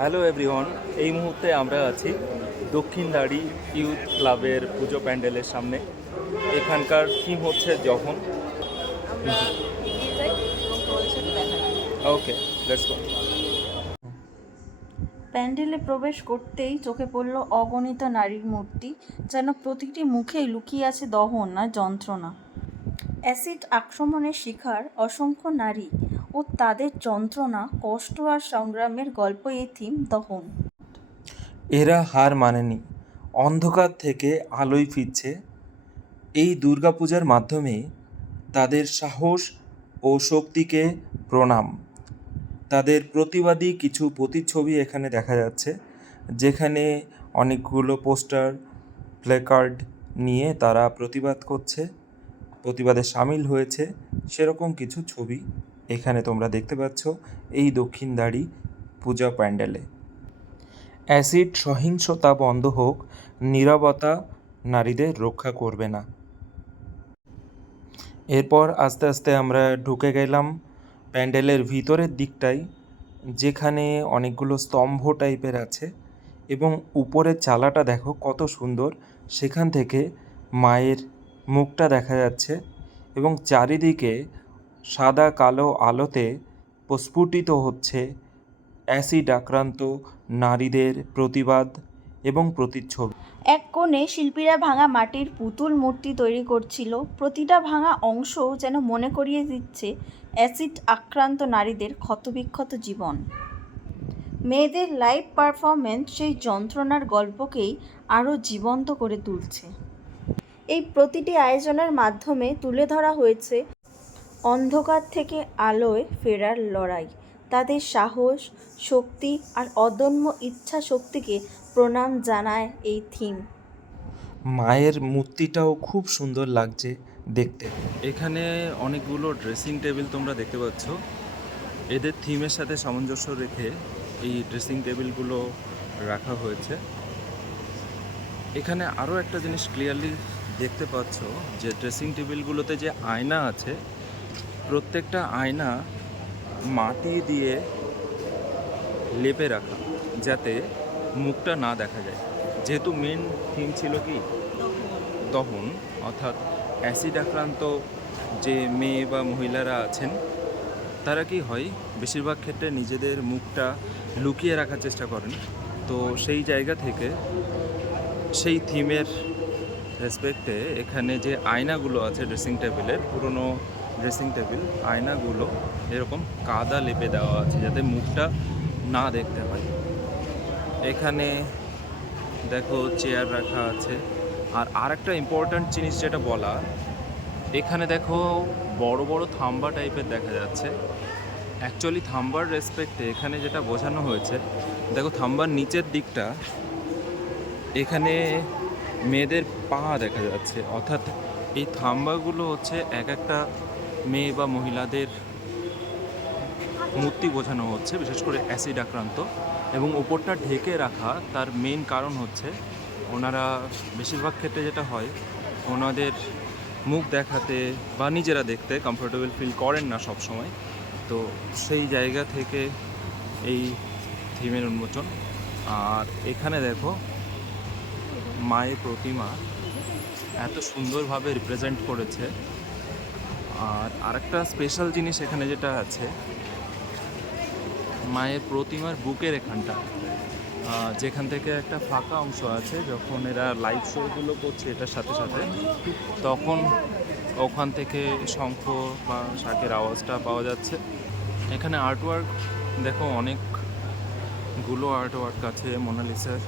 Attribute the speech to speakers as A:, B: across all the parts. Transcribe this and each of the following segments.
A: Hello everyone এই মুহূর্তে আমরা আছি দক্ষিণদাড়ি ইউথ ক্লাবের পুজো প্যান্ডেলের সামনে। এখানকার থিম হচ্ছে যখন। ওকে
B: প্যান্ডেলে প্রবেশ করতেই চোখে পড়ল অগণিত নারীর মূর্তি, যেন প্রতিটি মুখেই লুকিয়ে আছে দহন আর যন্ত্রণা। অ্যাসিড আক্রমণের শিকার অসংখ্য নারী ও তাদের যন্ত্রণা, কষ্ট আর সংগ্রামের গল্প এই থিম দহন।
C: এরা হার মানেনি। অন্ধকার থেকে আলোয় ফিরছে। এই দুর্গাপূজার মাধ্যমে তাদের সাহস ও শক্তিকে প্রণাম। তাদের প্রতিবাদী কিছু প্রতিচ্ছবি এখানে দেখা যাচ্ছে, যেখানে অনেকগুলো পোস্টার, প্লেকার্ড নিয়ে তারা প্রতিবাদ করছে, প্রতিবাদে সামিল হয়েছে, সেরকম কিছু ছবি। এখানে তোমরা দেখতে পাচ্ছ এই দক্ষিণদাড়ি পূজা প্যান্ডেলে। অ্যাসিড সহিংসতা বন্ধ হোক, নীরবতা নারীদের রক্ষা করবে না। এরপর আস্তে আস্তে আমরা ঢুকে গেলাম প্যান্ডেলের ভিতরের দিকটাই যেখানে অনেকগুলো স্তম্ভ টাইপের আছে এবং উপরের চালাটা দেখো কত সুন্দর। সেখান থেকে মায়ের মুখটা দেখা যাচ্ছে এবং চারিদিকে সাদা কালো আলোতে প্রস্ফুটিত হচ্ছে অ্যাসিড আক্রান্ত নারীদের প্রতিবাদ এবং প্রতিচ্ছবি।
B: এক কোণে শিল্পীরা ভাঙা মাটির পুতুল মূর্তি তৈরি করছিল। প্রতিটা ভাঙা অংশ যেন মনে করিয়ে দিচ্ছে অ্যাসিড আক্রান্ত নারীদের ক্ষতবিক্ষত জীবন। মেয়েদের লাইভ পারফরমেন্স সেই যন্ত্রণার গল্পকেই আরও জীবন্ত করে তুলছে। এই প্রতিটি আয়োজনের মাধ্যমে তুলে ধরা হয়েছে অন্ধকার থেকে আলোয় ফেরার লড়াই। তাদের সাহস শক্তি আর অদম্য ইচ্ছা শক্তিকে প্রণাম জানায় এই থিম।
C: মায়ের মূর্তিটাও খুব সুন্দর লাগছে দেখতে।
A: এখানে অনেকগুলো ড্রেসিং টেবিল তোমরা দেখতে পাচ্ছ। এদের থিমের সাথে সামঞ্জস্য রেখে এই ড্রেসিং টেবিলগুলো রাখা হয়েছে। এখানে আরও একটা জিনিস ক্লিয়ারলি দেখতে পাচ্ছ যে ড্রেসিং টেবিলগুলোতে যে আয়না আছে প্রত্যেকটা আয়না মাটি দিয়ে লেপে রাখা যাতে মুখটা না দেখা যায়। যেহেতু মেন থিম ছিল কি? দহন। অর্থাৎ অ্যাসিড আক্রান্ত যে মেয়ে বা মহিলারা আছেন, তারা কি হয়? বেশিরভাগ ক্ষেত্রে নিজেদের মুখটা লুকিয়ে রাখার চেষ্টা করেন। তো সেই জায়গা থেকে সেই থিমের রেসপেক্টে এখানে যে আয়নাগুলো আছে ড্রেসিং টেবিলের পুরনো ড্রেসিং টেবিল আয়নাগুলো এরকম কাদা লেপে দেওয়া আছে যাতে মুখটা না দেখতে হয়। এখানে দেখো চেয়ার রাখা আছে। আর আরেকটা ইম্পর্ট্যান্ট জিনিস যেটা বলা, এখানে দেখো বড় বড় থাম্বা টাইপের দেখা যাচ্ছে। অ্যাকচুয়ালি থাম্বার রেসপেক্টে এখানে যেটা বোঝানো হয়েছে, দেখো থাম্বার নিচের দিকটা, এখানে মেয়েদের পা দেখা যাচ্ছে। অর্থাৎ এই থাম্বাগুলো হচ্ছে এক একটা মেয়ে বা মহিলাদের মূর্তি বোঝানো হচ্ছে, বিশেষ করে অ্যাসিড আক্রান্ত। এবং ওপরটা ঢেকে রাখা, তার মেন কারণ হচ্ছে ওনারা বেশিরভাগ ক্ষেত্রে যেটা হয়, ওনাদের মুখ দেখাতে বা নিজেরা দেখতে কমফোর্টেবল ফিল করেন না সব সময় তো সেই জায়গা থেকে এই থিমের উন্মোচন। আর এখানে দেখো, মায়ের প্রতিমা এত সুন্দরভাবে রিপ্রেজেন্ট করেছে। আর আরেকটা স্পেশাল জিনিস এখানে যেটা আছে, মায়ের প্রতিমার বুকের এখানটা। যেখান থেকে একটা ফাঁকা অংশ আছে, যখন এরা লাইভ শোগুলো করছে এটার সাথে সাথে, তখন ওখান থেকে শঙ্খ বা শাকের আওয়াজটা পাওয়া যাচ্ছে। এখানে আর্টওয়ার্ক দেখো অনেকগুলো আর্টওয়ার্ক আছে মোনালিসার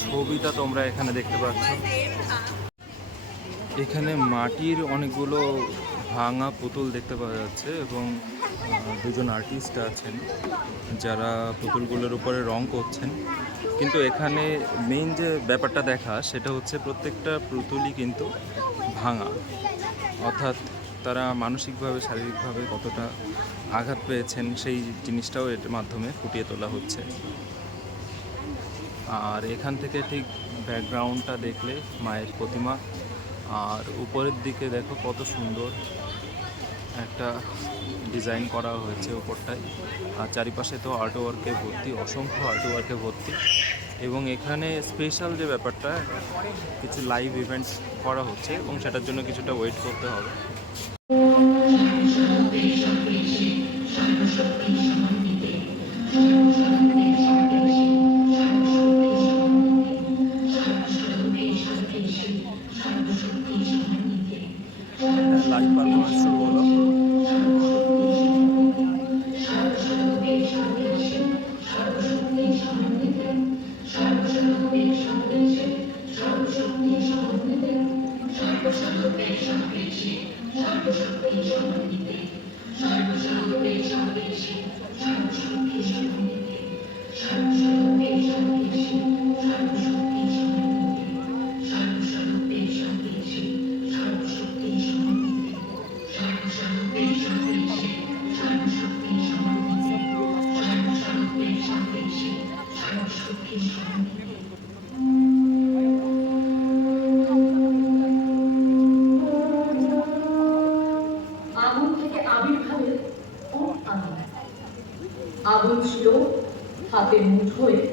A: ছবিটা তোমরা এখানে দেখতে পাচ্ছ। এখানে মাটির অনেকগুলো ভাঙা পুতুল দেখতে পাওয়া যাচ্ছে এবং দুজন আর্টিস্ট আছেন যারা পুতুলগুলোর উপরে রং করছেন। কিন্তু এখানে মেইন যে ব্যাপারটা দেখা, সেটা হচ্ছে প্রত্যেকটা পুতুলই কিন্তু ভাঙা। অর্থাৎ তারা মানসিকভাবে, শারীরিকভাবে কতটা আঘাত পেয়েছেন, সেই জিনিসটাও এর মাধ্যমে ফুটিয়ে তোলা হচ্ছে। আর এখান থেকে ঠিক ব্যাকগ্রাউন্ডটা দেখলে মায়ের প্রতিমা আর উপরের দিকে দেখো কত সুন্দর একটা ডিজাইন করা হয়েছে ওপরটায় আর চারিপাশে তো আর্ট ওয়ার্কে ভর্তি, অসংখ্য আর্ট ওয়ার্কে ভর্তি। এবং এখানে স্পেশাল যে ব্যাপারটা, কিছু লাইভ ইভেন্টস করা হচ্ছে এবং সেটার জন্য কিছুটা ওয়েট করতে হবে। লাইভ পারফরমেন্স শুরু
D: হাতের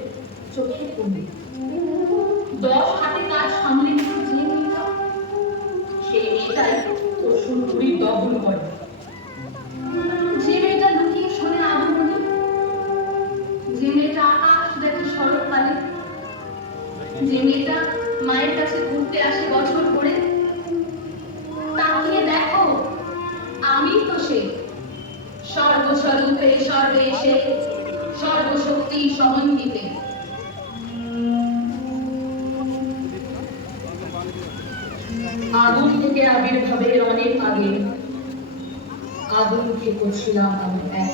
D: আগুন থেকে আবির্ভাবের অনেক আগে আগুন খেপেছিলাম আমি এক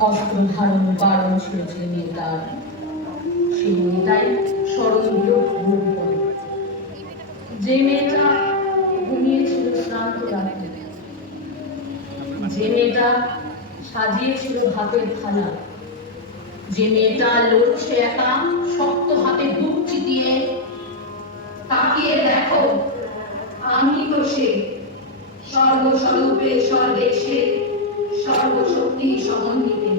D: অস্ত্র ধারণ বারণ ছিল যে মেয়েটার সেই করে। যে মেয়েটা ঘুমিয়েছিল শ্রান্ত রাতে, যে মেয়েটা সাজিয়েছিল ভাতের থালা, যে মেয়েটা লড়ছে একা শক্ত হাতে বুক চিতিয়ে তাকিয়ে দেখো, আমি তো সে। সর্বস্বরূপে সর্বেশে সর্বশক্তি সমন্বিতে।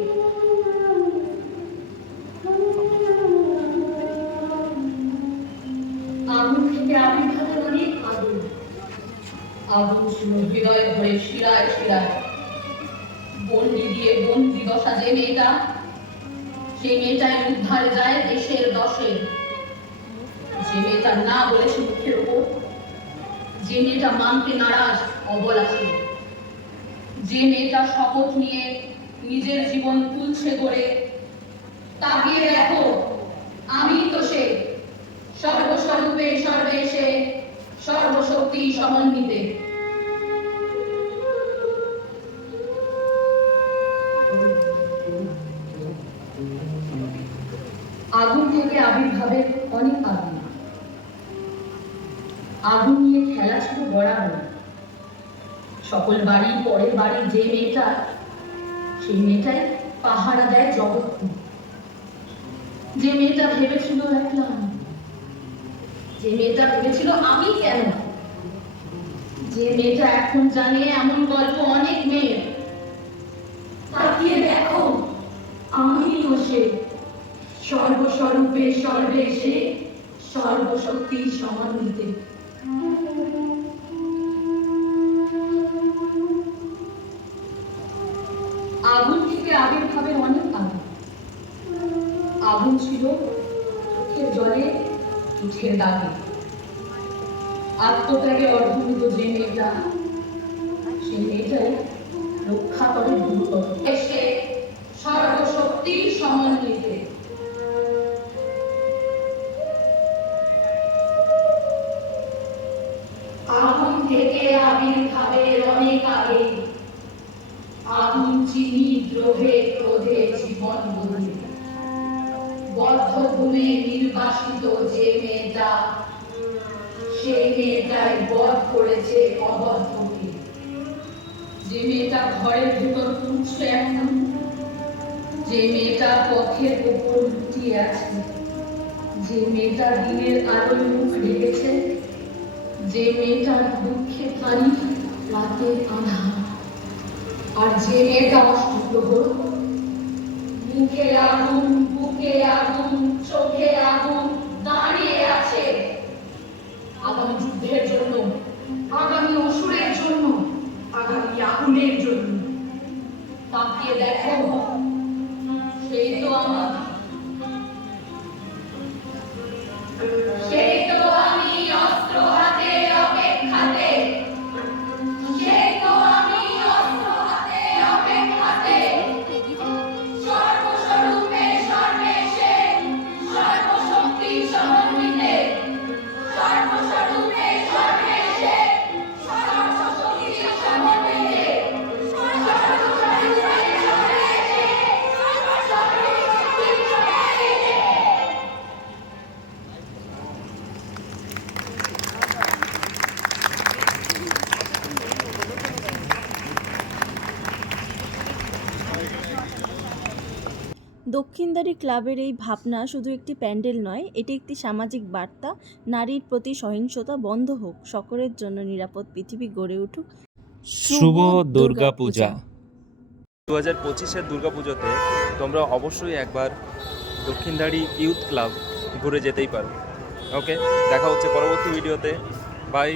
D: আগুন ছিল হৃদয় শিরায় বন্দি দিয়ে দশা যে মেয়েটা, সেই মেয়েটাই উদ্ধারে যায় দেশের দশে। যে মেয়েটা না বলেছে মুখের ওপর, যে মেয়েটা মানতে নারাজ যে মেয়েটা শপথ নিয়ে নিজের জীবন তুলছে তাকিয়ে দেখো আমি তো সে। সর্বস্বরূপে সর্বেশে সর্বশক্তি সমন্বিতে। আগুন থেকে আবির্ভাবের অনেক আগুন আগুন নিয়ে খেলা ছিল বরাবর সকল বাড়ি পরের বাড়ি যে মেয়েটা, সেই মেয়েটাই পাহারা দেয় জগৎ যে মেয়েটা ভেবেছিল একলা আমি। যে মেয়েটা ভেবেছিল, আমি কেন? যে মেয়েটা এখন জানে এমন গল্প অনেক মেয়ে তাকিয়ে দেখো, আমি তো সে। সর্বস্বরূপে সর্বেশে সর্বশক্তি সমন্বিতে আগুন থেকে আবির্ভাবের অনেক আগুন। আগুন ছিল চোখের জলে, চোখের দাগে। আত্মত্যাগে অর্ধমিত যে মেয়েটা সেই মেয়েটাই রক্ষা করে দ্রুত এসে সর্বশক্তির সমন্বিতে মেয়েটাই বধ করেছে অবদ্ধকে যে মেয়েটা ঘরের ভিতর খুঁজছে এখন, যে মেয়েটা পথের উপর লুটিয়ে আছে, যে মেয়েটা দিনের আলোয় মুখ রেখেছে যে মেয়েটার দুঃখে পানি রাতে আধার আর যে মেয়েটা অষ্টপ্রহর মুখে আগুন, বুকে আগুন
B: দক্ষিণদারি ক্লাবের এই ভাবনা শুধু একটি প্যান্ডেল নয় এটি একটি সামাজিক বার্তা। নারীর প্রতি সহিংসতা বন্ধ হোক সকলের জন্য নিরাপদ পৃথিবী গড়ে উঠুক।
C: শুভ দুর্গাপূজা।
A: দু হাজার পঁচিশের দুর্গাপুজোতে তোমরা অবশ্যই একবার দক্ষিণদাড়ি ইউথ ক্লাব ঘুরে যেতেই পারো। ওকে দেখা হচ্ছে পরবর্তী ভিডিওতে। বাই।